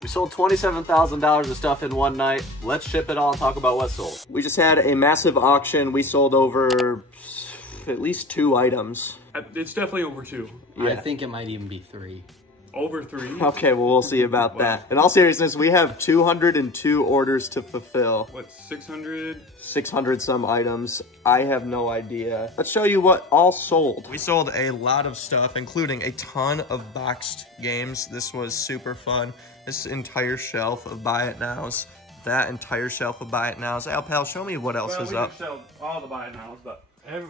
We sold $27,000 of stuff in one night. Let's ship it all and talk about what sold. We just had a massive auction. We sold over at least 2 items. It's definitely over 2. Yeah. I think it might even be 3. Over 3? Okay, well, we'll see about that. In all seriousness, we have 202 orders to fulfill. What, 600? 600 some items. I have no idea. Let's show you what all sold. We sold a lot of stuff, including a ton of boxed games. This was super fun. This entire shelf of Buy It Nows. That entire shelf of Buy It Nows. Al Pal, show me what else is up. We sold all the Buy It Nows, but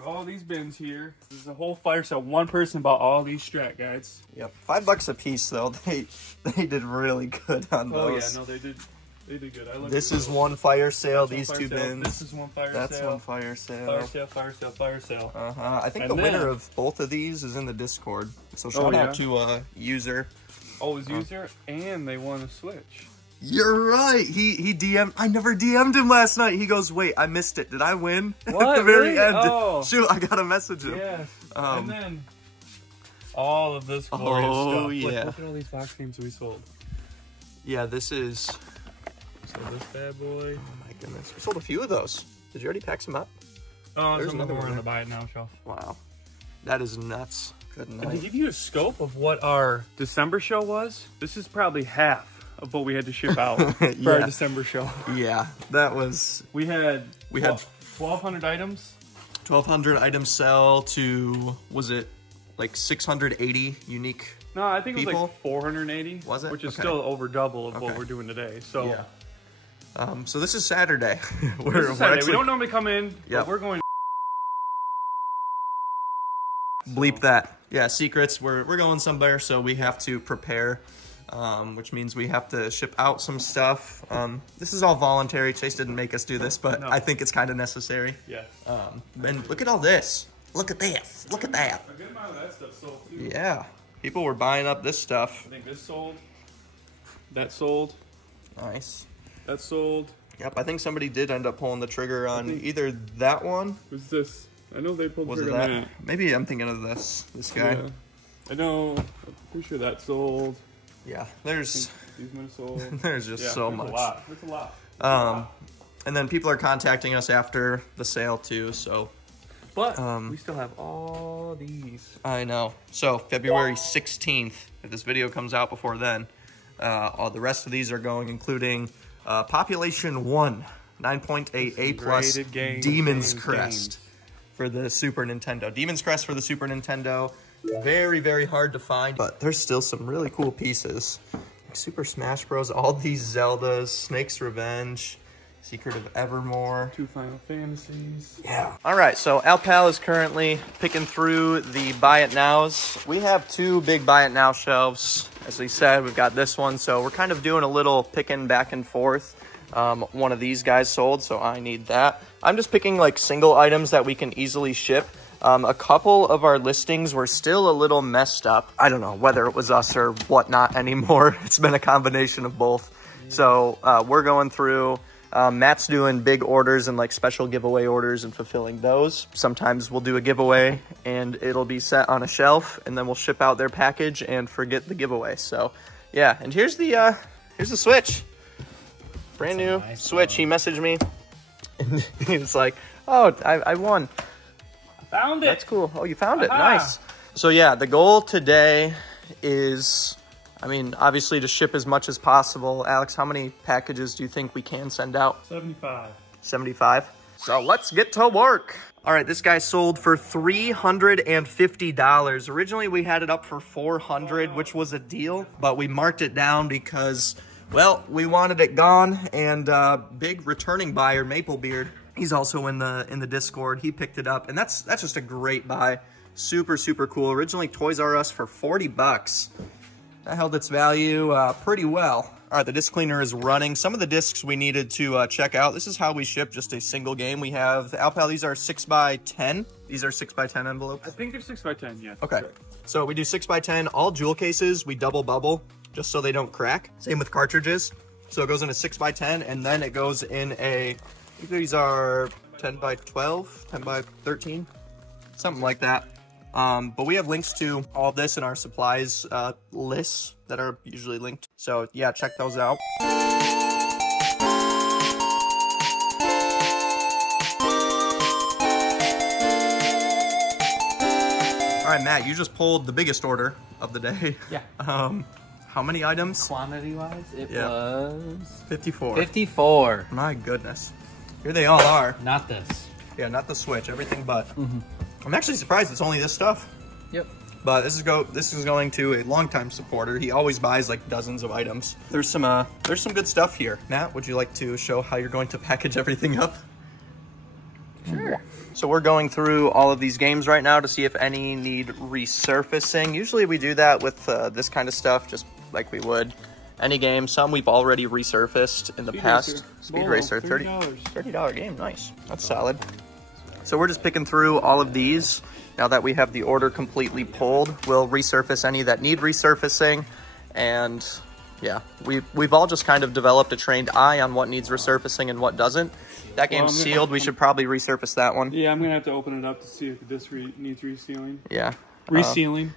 all these bins here. This is a whole fire sale. One person bought all these strat guides. Yep, $5 a piece though. They did really good on those. Oh yeah, no, they did good. This is one fire sale. These 2 bins. This is one fire sale. That's one fire sale. Fire sale, fire sale, fire sale. I think the winner of both of these is in the Discord. So shout out to User. Oh, it was User, and they won a Switch. You're right. He DM'd. I never DM'd him last night. He goes, wait, I missed it. Did I win? What? At the very really? end. Oh. Shoot, I gotta message him. Yes. And then all of this glorious stuff. Oh, yeah. Look at all these box games we sold. Yeah, this is... So this bad boy. Oh my goodness. We sold a few of those. Did you already pack some up? Oh, there's another one in the Buy It Now shelf. Wow. That is nuts. Good night. And to give you a scope of what our December show was, this is probably half of what we had to ship out for our December show. Yeah, that was... We had 1,200 items. 1,200 items sell to, was it like 680 unique No, I think people? It was like 480. Was it? Which is still over double of what we're doing today. So, yeah. So this is Saturday. This is Saturday. We don't normally come in, but we're going... Bleep that. Yeah, secrets. We're going somewhere, so we have to prepare, which means we have to ship out some stuff. This is all voluntary. Chase didn't make us do this, but I think it's kind of necessary. Yeah. And look at all this. Look at this. Look at that. A good amount of that stuff sold too. Yeah. People were buying up this stuff. I think this sold. That sold. Nice. That sold. Yep, I think somebody did end up pulling the trigger on either that one. Who's this? I know they pulled the trigger on that. Maybe I'm thinking of this guy. Yeah. I know. I'm pretty sure that sold. Yeah, there's these might have sold. There's just so much. It's a lot. And then people are contacting us after the sale too, so. But we still have all these. I know. So February 16th, if this video comes out before then, all the rest of these are going, including Population 1, 9.8 A+, Demon's Crest for the Super Nintendo. Demon's Crest for the Super Nintendo. Very, very hard to find, but there's still some really cool pieces. Like Super Smash Bros, all these Zeldas, Snake's Revenge, Secret of Evermore. 2 Final Fantasies. Yeah. All right, so Al Pal is currently picking through the Buy It Nows. We have 2 big Buy It Now shelves. As we said, we've got this one, so we're kind of doing a little picking back and forth. One of these guys sold, so I need that. I'm just picking like single items that we can easily ship. A couple of our listings were still a little messed up. I don't know whether it was us or whatnot anymore. It's been a combination of both. So we're going through. Matt's doing big orders and like special giveaway orders and fulfilling those. Sometimes we'll do a giveaway and it'll be set on a shelf and then we'll ship out their package and forget the giveaway. So yeah, and here's the Switch. Brand new Switch. He messaged me and he's like, oh, I won. I found it. That's cool. Oh, you found it. Nice. So yeah, the goal today is, I mean, obviously to ship as much as possible. Alex, how many packages do you think we can send out? 75. 75? So let's get to work. All right, this guy sold for $350. Originally, we had it up for $400, which was a deal, but we marked it down because, well, we wanted it gone, and big returning buyer, Maplebeard, he's also in the Discord. He picked it up, and that's just a great buy. Super, super cool. Originally, Toys R Us for 40 bucks. That held its value pretty well. All right, the disc cleaner is running. Some of the discs we needed to check out. This is how we ship just a single game. We have, Al Pal, these are 6x10. These are 6x10 envelopes. I think they're 6x10, yeah. Okay, so we do 6x10. All jewel cases, we double bubble just so they don't crack. Same with cartridges. So it goes in a 6x10 and then it goes in a, I think these are 10x12, 10x13, something like that. But we have links to all this in our supplies lists that are usually linked So yeah, check those out. All right, Matt, you just pulled the biggest order of the day. Yeah. How many items? Quantity-wise, it was 54. 54. My goodness. Here they all are. Not this. Yeah, not the Switch, everything but. I'm actually surprised it's only this stuff. Yep. But this is going to a longtime supporter. He always buys like dozens of items. There's some good stuff here. Matt, would you like to show how you're going to package everything up? Sure. So we're going through all of these games right now to see if any need resurfacing. Usually we do that with this kind of stuff, just like we would any game. Some we've already resurfaced in the past. Speed Racer, $30 game, nice. That's solid. So we're just picking through all of these. Now that we have the order completely pulled, we'll resurface any that need resurfacing. And yeah, we've all just kind of developed a trained eye on what needs resurfacing and what doesn't. That game's sealed. We should probably resurface that one. Yeah, I'm going to have to open it up to see if this needs resealing. Yeah. Resealing.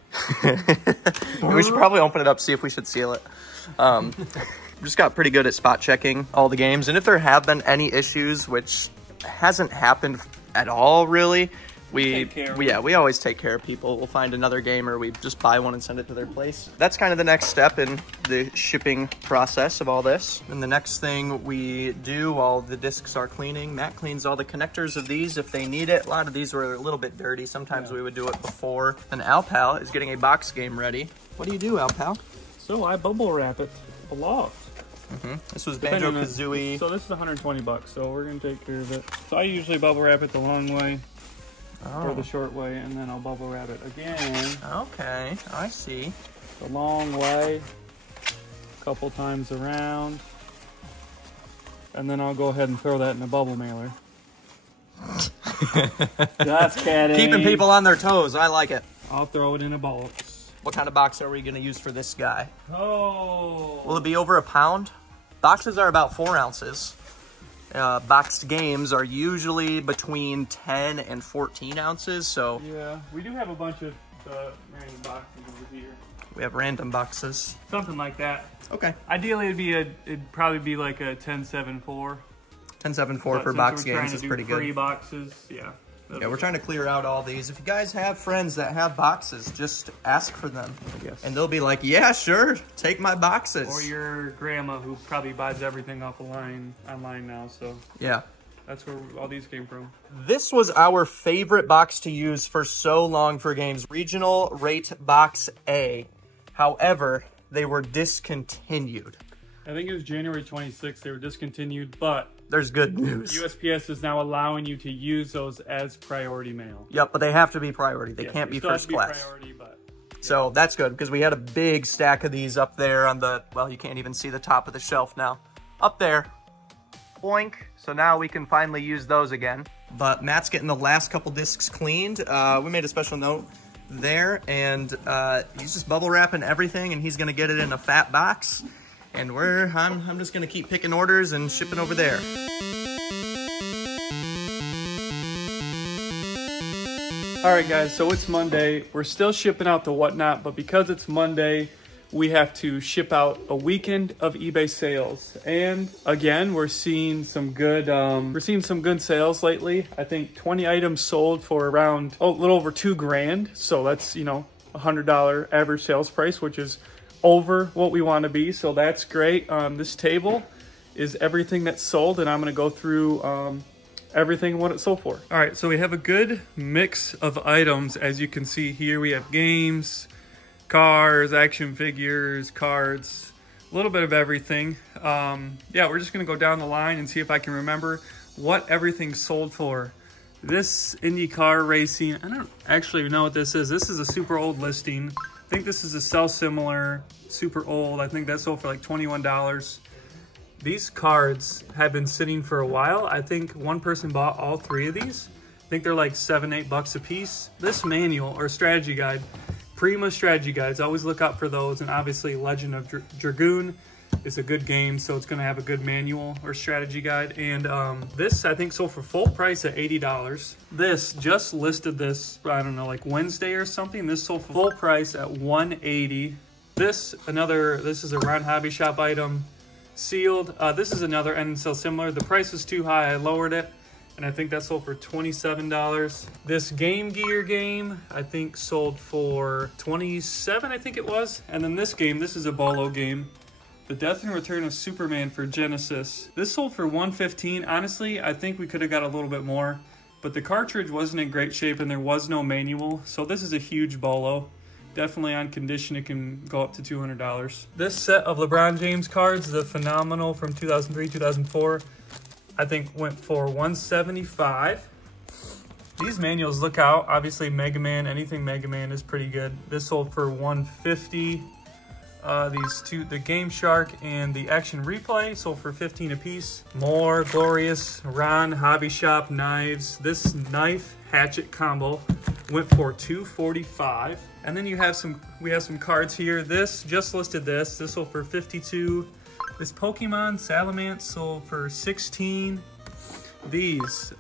We should probably open it up, see if we should seal it. Just got pretty good at spot checking all the games. And if there have been any issues, which hasn't happened at all, really, we always take care of people. We'll find another game or we just buy one and send it to their place. That's kind of the next step in the shipping process of all this. And the next thing we do while the discs are cleaning, Matt cleans all the connectors of these if they need it. A lot of these were a little bit dirty. Sometimes we would do it before. And Alpal is getting a box game ready. What do you do, Alpal? So I bubble wrap it aloft. This was Banjo-Kazooie. So this is $120, so we're going to take care of it. So I usually bubble wrap it the long way. Or the short way, and then I'll bubble wrap it again. Okay, I see. The long way, a couple times around, and then I'll go ahead and throw that in a bubble mailer. Just kidding. Keeping people on their toes, I like it. I'll throw it in a box. What kind of box are we going to use for this guy? Oh. Will it be over a pound? Boxes are about 4 ounces. Boxed games are usually between 10 and 14 ounces, so... Yeah, we do have a bunch of random boxes over here. We have random boxes. Something like that. Okay. Ideally, it'd probably be like a 10-7-4. 10-7-4 for box games is pretty good. Free boxes, yeah. Yeah, we're trying to clear out all these. If you guys have friends that have boxes, just ask for them. Yes. And they'll be like, yeah, sure, take my boxes. Or your grandma who probably buys everything online now, so. Yeah. That's where all these came from. This was our favorite box to use for so long for games. Regional Rate Box A. However, they were discontinued. I think it was January 26th they were discontinued, but there's good news. USPS is now allowing you to use those as priority mail. Yep, but they have to be priority. They can't be first class. Priority, but, yeah. So that's good because we had a big stack of these up there on the, well, you can't even see the top of the shelf now. Up there. Boink. So now we can finally use those again. But Matt's getting the last couple discs cleaned. We made a special note there, and he's just bubble wrapping everything, and he's going to get it in a fat box. And I'm just gonna keep picking orders and shipping over there. All right, guys, so it's Monday. We're still shipping out the whatnot, but because it's Monday, we have to ship out a weekend of eBay sales. And again, we're seeing some good sales lately. I think 20 items sold for around a little over $2,000. So that's, $100 average sales price, which is over what we want to be, so that's great. This table is everything that's sold, and I'm going to go through everything what it sold for. All right, so we have a good mix of items. As you can see here, we have games, cars, action figures, cards, a little bit of everything. Yeah, we're just going to go down the line and see if I can remember what everything sold for. This IndyCar racing, I don't actually know what this is. This is a super old listing. I think this is a sell similar, super old. I think that sold for like $21. These cards have been sitting for a while. I think one person bought all 3 of these. I think they're like $7-8 a piece. This manual or strategy guide, Prima strategy guides, always look out for those. And obviously Legend of Dragoon is a good game, so it's gonna have a good manual or strategy guide. And this I think sold for full price at $80. This just listed this, I don't know, like Wednesday or something. This sold for full price at $180. This is a Ron Hobby Shop item, sealed. This is another end sale similar. The price was too high, I lowered it, and I think that sold for $27. This Game Gear game, I think sold for $27, I think it was. And then this game, this is a Bolo game, The Death and Return of Superman for Genesis. This sold for $115. Honestly, I think we could have got a little bit more, but the cartridge wasn't in great shape and there was no manual, so this is a huge Bolo. Definitely on condition, it can go up to $200. This set of LeBron James cards, the Phenomenal from 2003, 2004, I think went for $175. These manuals look out. Obviously, Mega Man, anything Mega Man is pretty good. This sold for $150. These two, the Game Shark and the Action Replay, sold for $15 a piece. More glorious Ron Hobby Shop knives. This knife hatchet combo went for $245. And then we have some cards here. This just listed this sold for $52. This Pokemon Salamence sold for $16. These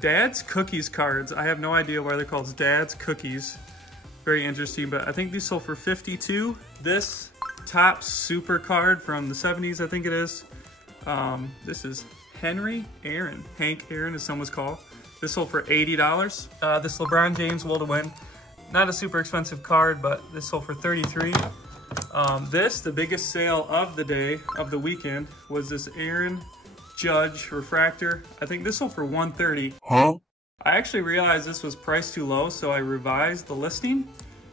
Dad's Cookies cards. I have no idea why they're called Dad's Cookies. Very interesting, but I think these sold for $52. This Top Super card from the 70s, I think it is. This is Hank Aaron as some was called. This sold for $80. This LeBron James Will to Win. Not a super expensive card, but this sold for $33. The biggest sale of the day, of the weekend, was this Aaron Judge Refractor. I think this sold for $130. Huh? I actually realized this was priced too low, so I revised the listing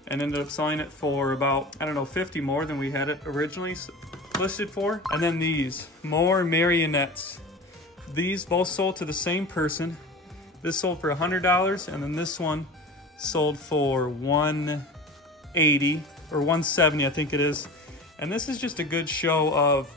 and ended up selling it for about, I don't know, 50 more than we had it originally listed for. And then these, more marionettes. These both sold to the same person. This sold for $100, and then this one sold for $180 or $170, I think it is. And this is just a good show of,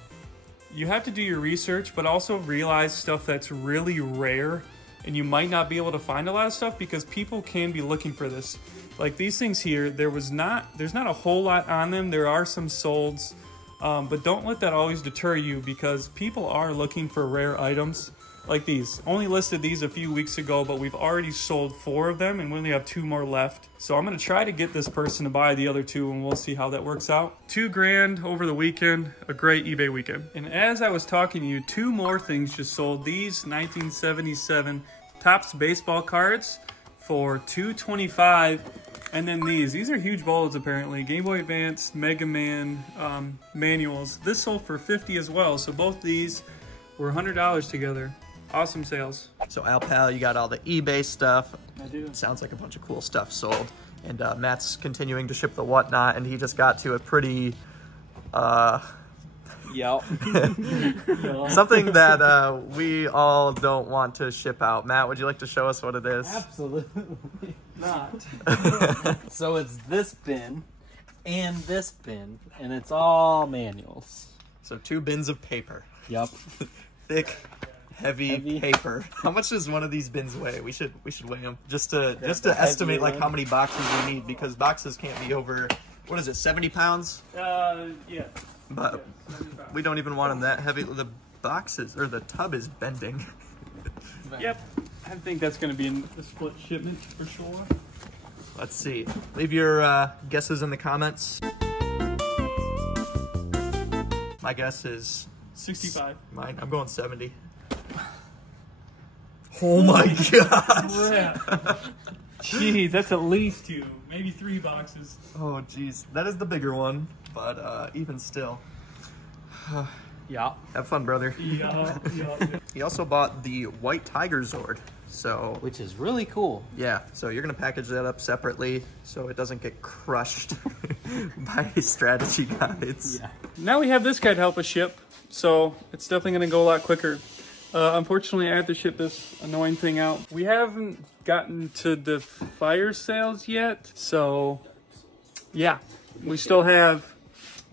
you have to do your research, but also realize stuff that's really rare, and you might not be able to find a lot of stuff because people can be looking for this. Like these things here, there's not a whole lot on them. There are some solds, but don't let that always deter you because people are looking for rare items. Like these. Only listed these a few weeks ago, but we've already sold 4 of them and we only have 2 more left. So I'm gonna try to get this person to buy the other 2 and we'll see how that works out. $2,000 over the weekend, a great eBay weekend. And as I was talking to you, 2 more things just sold. These 1977 Topps baseball cards for $225. And then these are huge bolos apparently. Game Boy Advance, Mega Man manuals. This sold for $50 as well. So both these were $100 together. Awesome sales. So Al Pal, you got all the eBay stuff. I do. Sounds like a bunch of cool stuff sold. And Matt's continuing to ship the whatnot, and he just got to a pretty, Yep. something that we all don't want to ship out. Matt, would you like to show us what it is? Absolutely not. So it's this bin and this bin, and it's all manuals. So 2 bins of paper. Yep. Thick, heavy paper. How much does one of these bins weigh? We should weigh them just to estimate like how many boxes we need, because boxes can't be over, what is it, 70 pounds? Yeah. But we don't even want them that heavy. The boxes or the tub is bending. Yep. I think that's going to be in the split shipment for sure. Let's see. Leave your guesses in the comments. My guess is 65. Mine. I'm going 70. Oh my gosh. Jeez, that's at least 2, maybe 3 boxes. Oh jeez, that is the bigger one, but even still. Yeah. Have fun, brother. Yeah. He also bought the White Tiger Zord, so Which is really cool. yeah. So you're gonna package that up separately so it doesn't get crushed by strategy guides. Yeah. Now we have this guy to help us ship, so it's definitely going to go a lot quicker. Unfortunately, I have to ship this annoying thing out. We haven't gotten to the fire sales yet, so yeah. We still have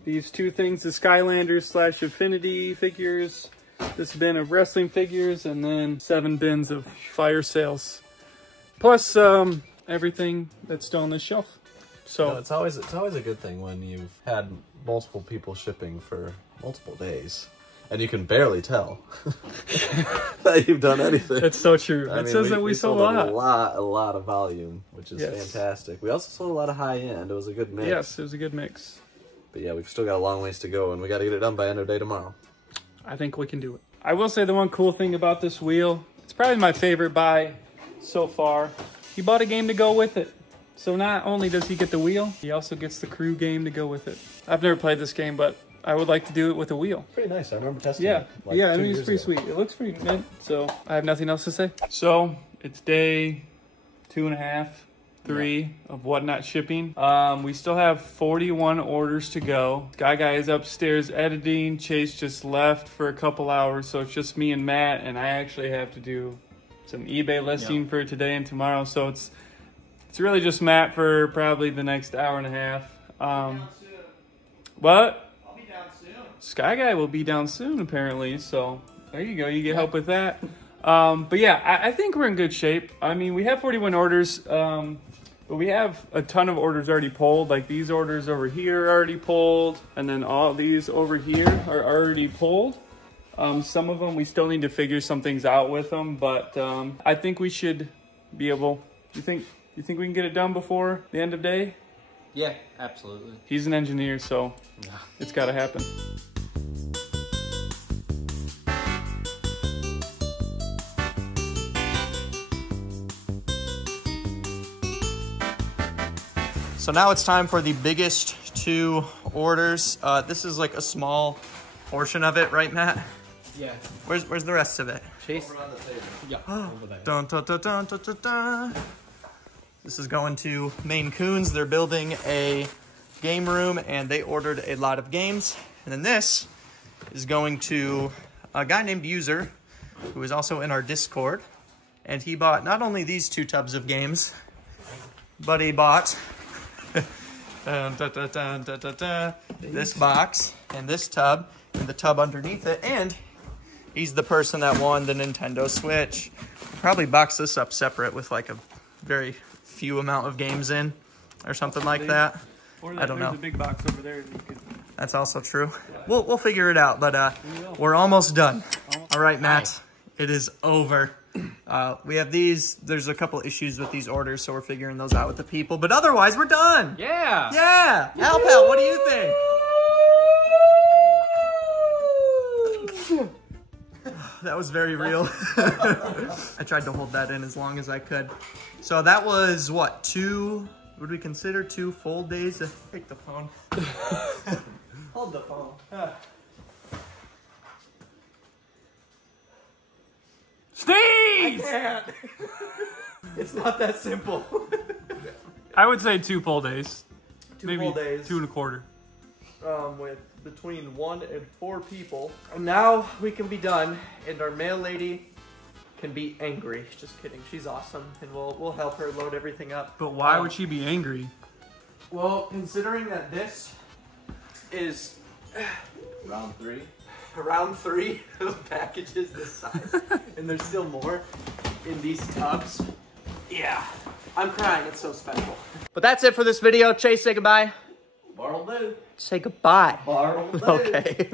these 2 things, the Skylanders / Affinity figures, this bin of wrestling figures, and then 7 bins of fire sales. Plus everything that's still on this shelf. So no, it's always a good thing when you've had multiple people shipping for multiple days, and you can barely tell that you've done anything. That's so true. I It mean, says that we sold a lot of volume, which is fantastic. We also sold a lot of high end. It was a good mix. Yes, it was a good mix. But yeah, we've still got a long ways to go, and we got to get it done by end of day tomorrow. I think we can do it. I will say the one cool thing about this wheel, it's probably my favorite buy so far. He bought a game to go with it. So not only does he get the wheel, he also gets the crew game to go with it. I've never played this game, but I would like to do it with a wheel. Pretty nice. I remember testing Yeah, it. Like yeah, I 2 mean, it's years pretty ago. sweet. It looks pretty mint, so I have nothing else to say. So it's day 2.5, 3 of Whatnot shipping. We still have 41 orders to go. Guy is upstairs editing. Chase just left for a couple hours, so it's just me and Matt, and I actually have to do some eBay listing for today and tomorrow. So it's really just Matt for probably the next hour and a half. What? I'll be down soon. Sky Guy will be down soon, apparently. So there you go. You get help with that. But yeah, I think we're in good shape. I mean, we have 41 orders, but we have a ton of orders already pulled. Like these orders over here are already pulled, and then all these over here are already pulled. Some of them we still need to figure some things out with them, but I think we should be able. You think we can get it done before the end of day? Yeah, absolutely. He's an engineer, so it's got to happen. So now it's time for the biggest 2 orders. This is like a small portion of it, right, Matt? Yeah. Where's the rest of it? Chase. Over on the table. Yeah, over there. Dun, dun, dun, dun, dun, dun, dun. This is going to Maine Coons. They're building a game room, and they ordered a lot of games. And then this is going to a guy named User, who is also in our Discord. And he bought not only these 2 tubs of games, but he bought dun, dun, dun, dun, dun, dun, dun, this box and this tub and the tub underneath it. And he's the person that won the Nintendo Switch. We'll probably box this up separate with like a very few amount of games in or something like that. Or I don't know. There's a big box over there. That's also true. We'll figure it out, but we're almost done. All right, Matt, it is over. We have these. There's a couple issues with these orders, so we're figuring those out with the people. But otherwise, we're done. Yeah. Yeah. Alpal, what do you think? That was very real. I tried to hold that in as long as I could. So that was what, 2, would we consider 2 full days? Take the phone. Hold the phone. Steve! I can't. It's not that simple. I would say 2 full days. 2 Maybe full days. 2.25. With between 1 and 4 people. And now we can be done, and our mail lady can be angry. Just kidding. She's awesome, and we'll help her load everything up. But why would she be angry? Well, considering that this is Round 3. around 3 of packages this size, and there's still more in these tubs. Yeah, I'm crying. It's so special. But that's it for this video. Chase, say goodbye. Bar'll do. Say goodbye. Bar'll do. Okay.